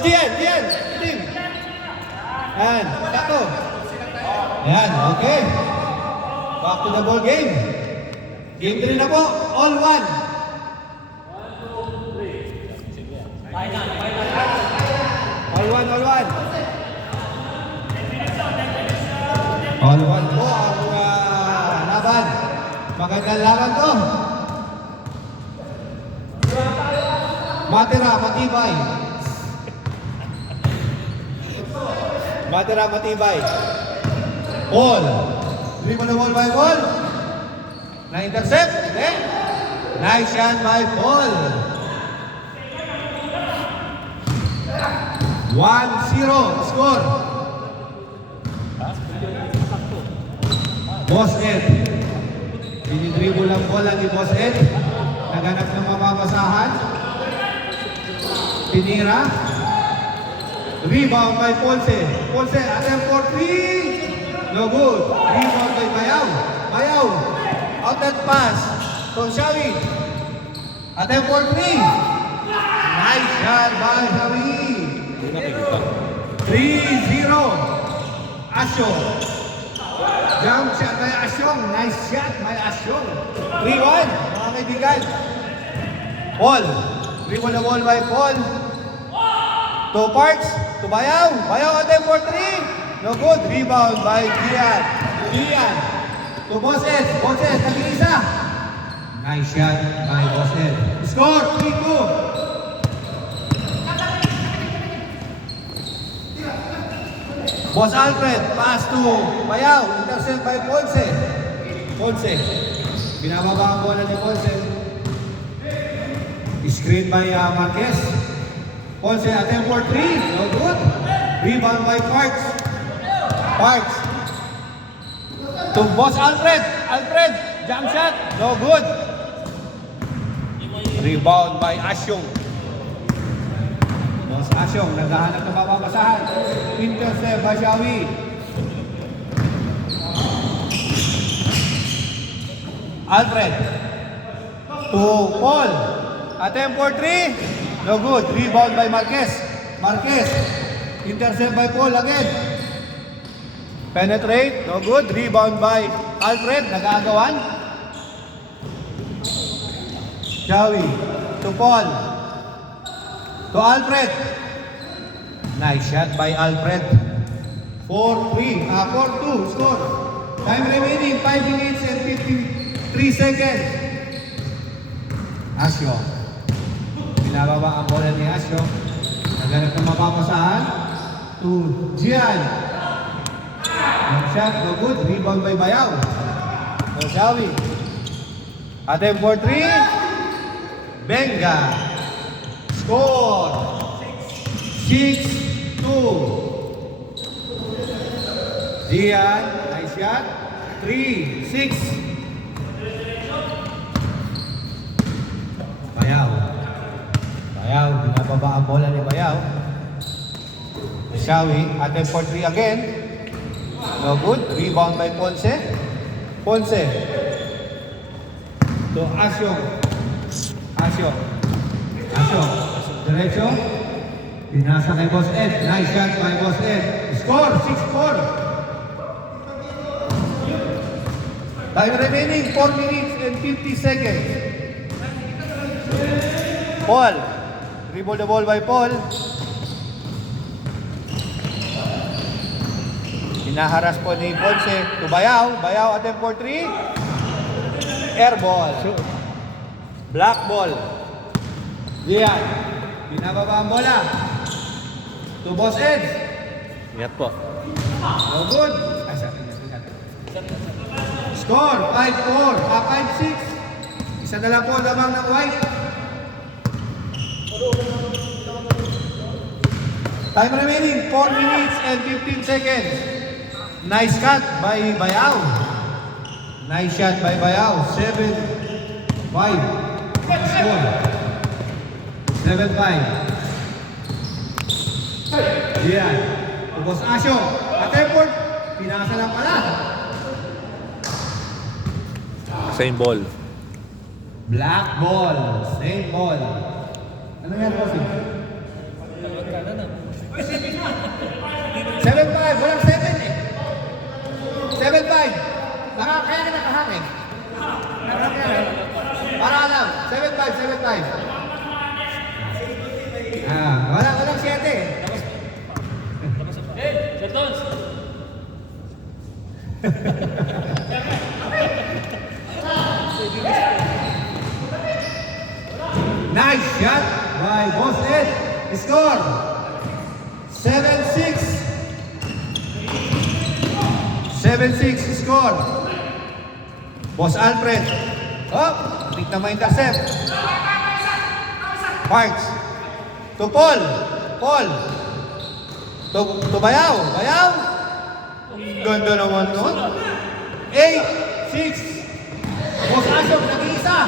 Diyan. Itim. Yan. Sakto. Yan. Okay. Back to the ball game. Game 3 na po. All one. All one. All one po ang laban. Magandang laban to. Matira, matibay. Ball. Dribble the ball by ball. Na-intercept. Okay. Nice shot by Paul. 1-0 score. Boss Ed. Dinidribble ang bola ni Boss Ed. Naganap ng mababasahan. Pinira. Rebound by Ponce. Attempt for 3. No good. Rebound by Bayaw. Outlet pass. Shawi. Attempt for 3. Nice shot by Shawi. 3-0. Asyong. Jump shot by Asyong. Nice shot by Asyong. 3-1. Mga kaibigan. Paul. Dribble the ball by Paul. 2 parts. To Bayaw. Attempt for 3. No good. Rebound by Gian. To Boses. Nag-iisa. Nice shot by Boses. Score. 3-2. Boss Alfred, pass to Bayaw, intercept by Ponce. Binababa ang bola ni Ponce. Screen by Marquez. Ponce, attempt for 3, no good. Rebound by Parks. To Boss Alfred, jump shot, no good. Rebound by Asyong. Asyong, naghahanap ng mababasahan. Intercept by Shawi. Alfred. To Paul. Attempt for 3. No good. Rebound by Marquez. Intercept by Paul again. Penetrate. No good. Rebound by Alfred. Nag-aagawan. Shawi. To Paul. To Alfred. Nice shot by Alfred. 4-2 score. Time remaining 5 minutes and 53 seconds. Asyo. Binababa ang bola ni Asyo. Naganap ng mapapasahan. To Gian. Shot, no good. Rebound by Bayaw. To Shawi. Attempt for 3. Benga. Score. 6-2. Gian, nice shot. 3-6. Bayaw, binababa ang bola ni Bayaw. Shawi, attempt for 3 again. No good. Rebound by Ponce. To Asyong. Diretso. Pinasa kay Boss Ed. Nice shot by Boss Ed. Score, 6-4. Time remaining 4 minutes and 50 seconds. Paul. Dribble the ball by Paul. Hinaharas po ni Ponce to Bayaw. Attempt for 3. Air ball. Black ball. Diyan. Binababa ang bola. To Boss Ed. Ingat po. No good. Score, 5-6. Isa na lang po lamang ng white. Time remaining, 4 minutes and 15 seconds. Nice cut by Bayaw. Nice shot by Bayaw. 7-5. Score. 7-5. Diyan. Ubos Asyo. Attempt. Pinasa lang pala. Same ball. Black ball. Same ball. Ano yan, Bossy? Nice shot by Boss Ed. Score 7-6. 7-6 score. Boss Alfred. Oh, hindi na ma-intercept. Parks. To Paul. Paul. To Bayaw. Bayaw. Ganda naman nun. 8-6. Boss Asyong, nag-iisa.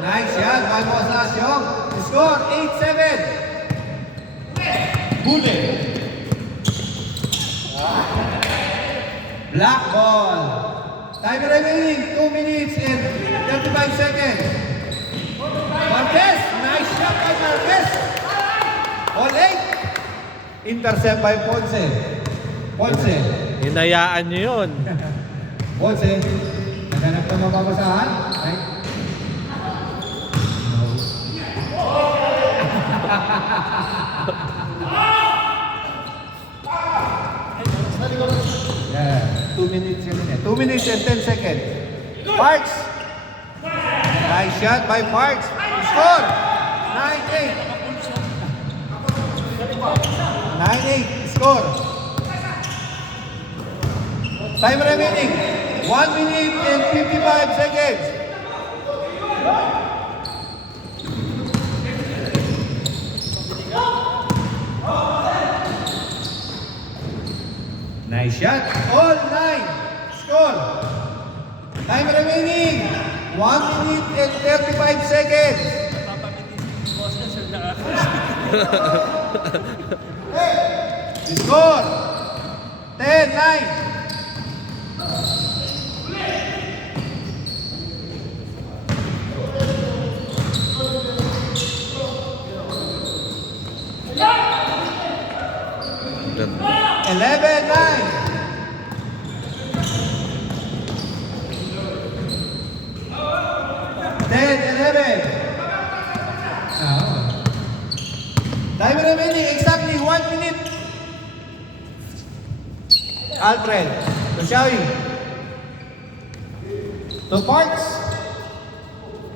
Nice shot by Boss Asyong. Score 8-7. Bullet. Black ball. Time remaining 2 minutes and 35 seconds. Marquez. Nice shot by Marquez. All 8. Intercept by Ponce. Ponce. Hinayaan nyo yun. Ponce. Naganap na mababasahan. Right? Yeah, 2 minutes yun eh. 2 minutes and 10 seconds. Parks. Nice shot by Parks. Score. 9-8. 9-8. Score. Time remaining. 1 minute and 55 seconds. Nice shot. All 9. Score. Time remaining. 1 minute and 35 seconds. Score. 10-9. Ganda. 11-9. 10-11. Time remaining exactly 1 minute. Alfred. To Shawi. To Parks.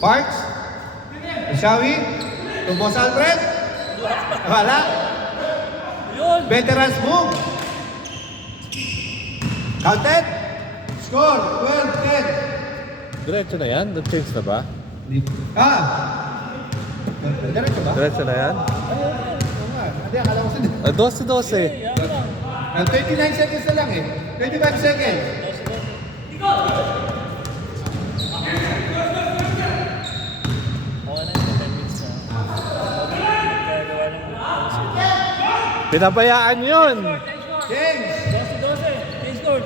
Parks. To Shawi. To Boss Alfred. Wala. Veterans move. Counted. Score 12-10. Diretso na yan? Na-change na ba? Diretso ba? Diretso na yan? Hindi, akala ko sa... 12-12. 39 seconds na lang eh. 25 seconds. Pinabayaan yun. James. 12-12. Score.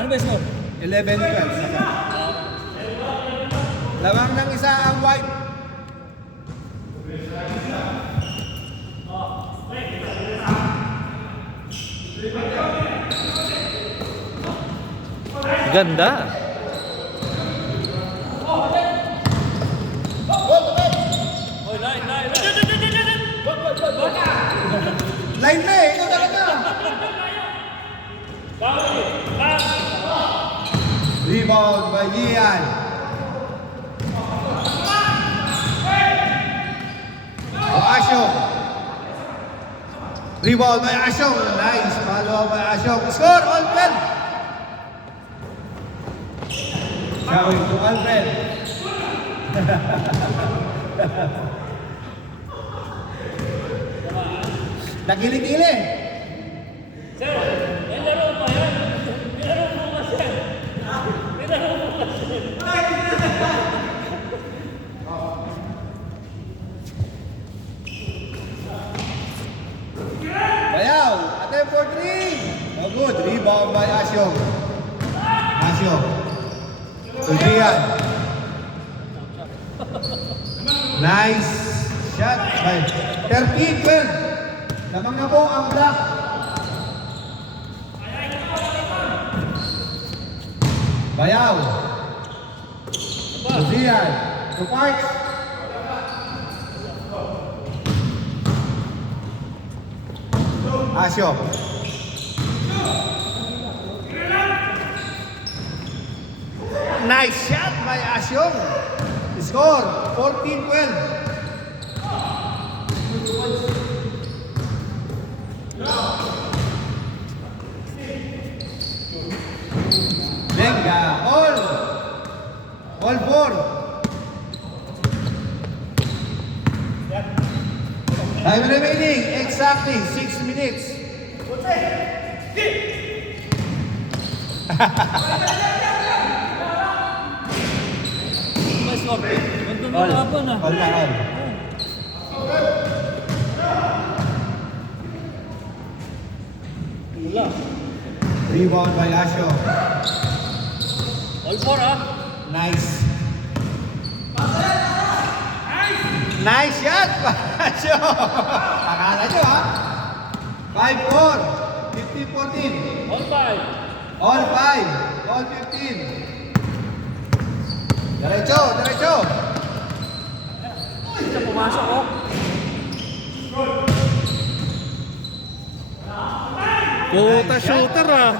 Ano ba score? 11-12. Lamang ng isa ang white. Ganda. Oh, line. Line na eh. Ikaw talaga. Rebound by Gian. Asyong. Rebound by Asyong. Nice. Follow by Asyong. Score all 12. Showing to Alfred. Nagili-gili. Sir, may laro pa yan. May laro bukas yan. May laro bukas yan. Bayaw. Attempt for 3. Oh, good. Rebound by Asyong. Asyong. Tudrian. Nice shot by 13-12. Lamang na po ang block. Bayaw. Tudrian. To Parks. Asyong. Nice shot by Asyong. Score 14-12. Venga, all four. Time remaining, exactly 6 minutes. Mas score. Ganito na laban ah. All na, all. Wala. Rebound by Asyong. All four ah. Nice. Nice shot, Asyong. Akala nyo ha? 5-4. 15-14. All five. All 5. All 15. Diretso, diretso. Isa pumasok oh. Puta shooter ah.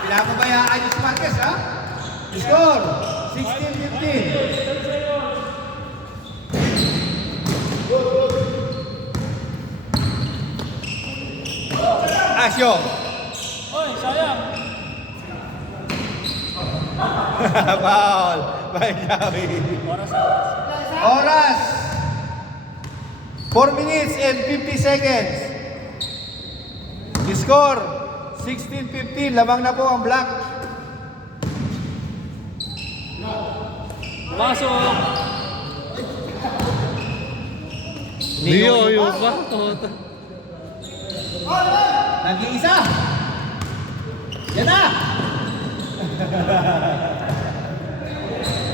Pinapabayaan niyo si Marquez ha? Score, 16-15. Asyong. Oy, sayang. Foul by Javi. Oras ah. Oras. 4 minutes and 50 seconds. Score, 16-15. Lamang na po ang black. Pumasok. Niyoyo pa. Puta. Nag-iisa. Yan na.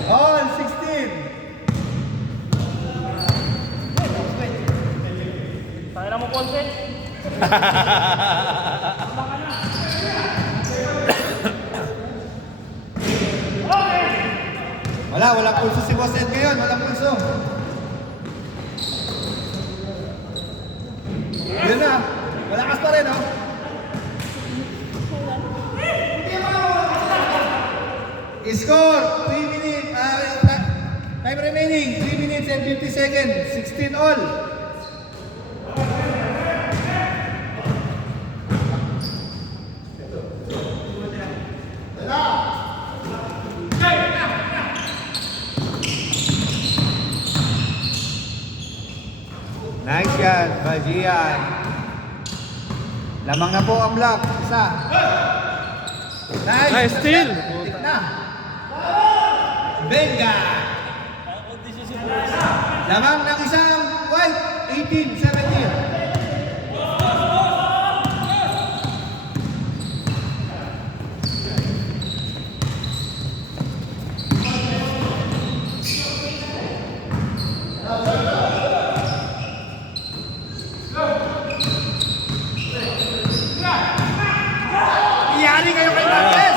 All 16. Tayo na mo consent. Walang pulso si Boss Ed ngayon. Walang pulso. Yun na. Malakas pa rin, oh. Score, 3 minutes, time remaining, 3 minutes and 50 seconds, 16 all. Nice shot, Bajian. Lamang na po ang block, isa. Nice steal. Tik na. Venga. Lamang ng isang white, 18-17. Iyari kayo kay Marquez.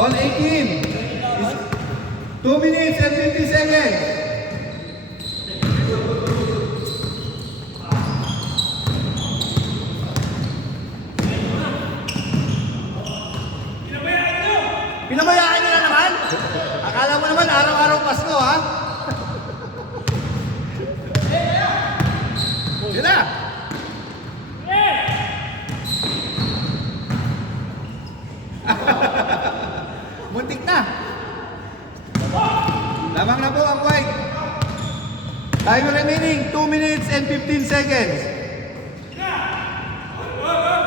All 18. 2 minutes and 50 seconds. Pinabayaan niyo na naman? Akala mo naman araw-araw Pasko, ha? Yun na! Muntik na! Lamang na po ang white. Time remaining 2 minutes and 15 seconds.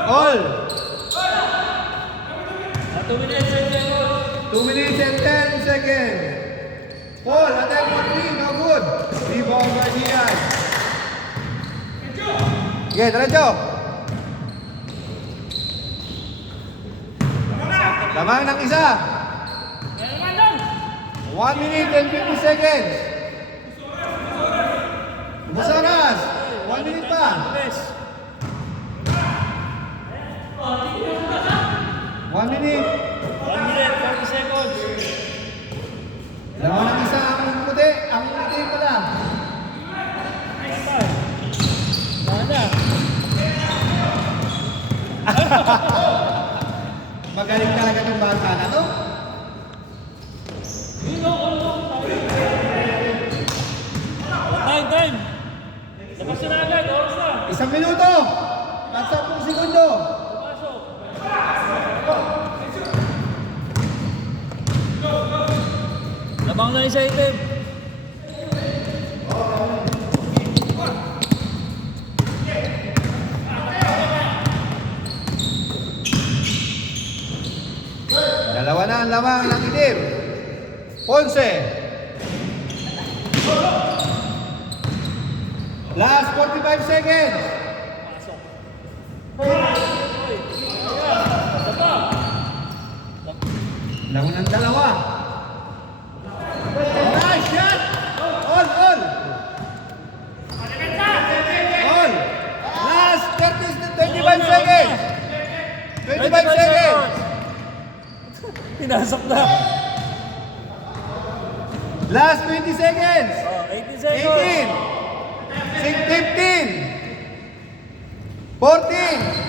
All. 2 minutes and 2 minutes and 10 seconds. Paul, attack for 3, no good. Rebound by Diaz. Okay, diretso. Lamang ng isa. 1 minute and 50 seconds. Busaras. 1 minute pa. 1 minute. 1 minute, 40 seconds. Lamang ng isa ang puti. Ang puti pala. Mana? Abang na yung sa item. Dalawa na ang lamang ng itim. Ponce. Last 45 seconds. Lang ng dalawa. Nice shot! All! All! Last 25 seconds! 25 seconds! Pinasok na. Last 20 seconds! Oh, 80 seconds. 18! 15! 14!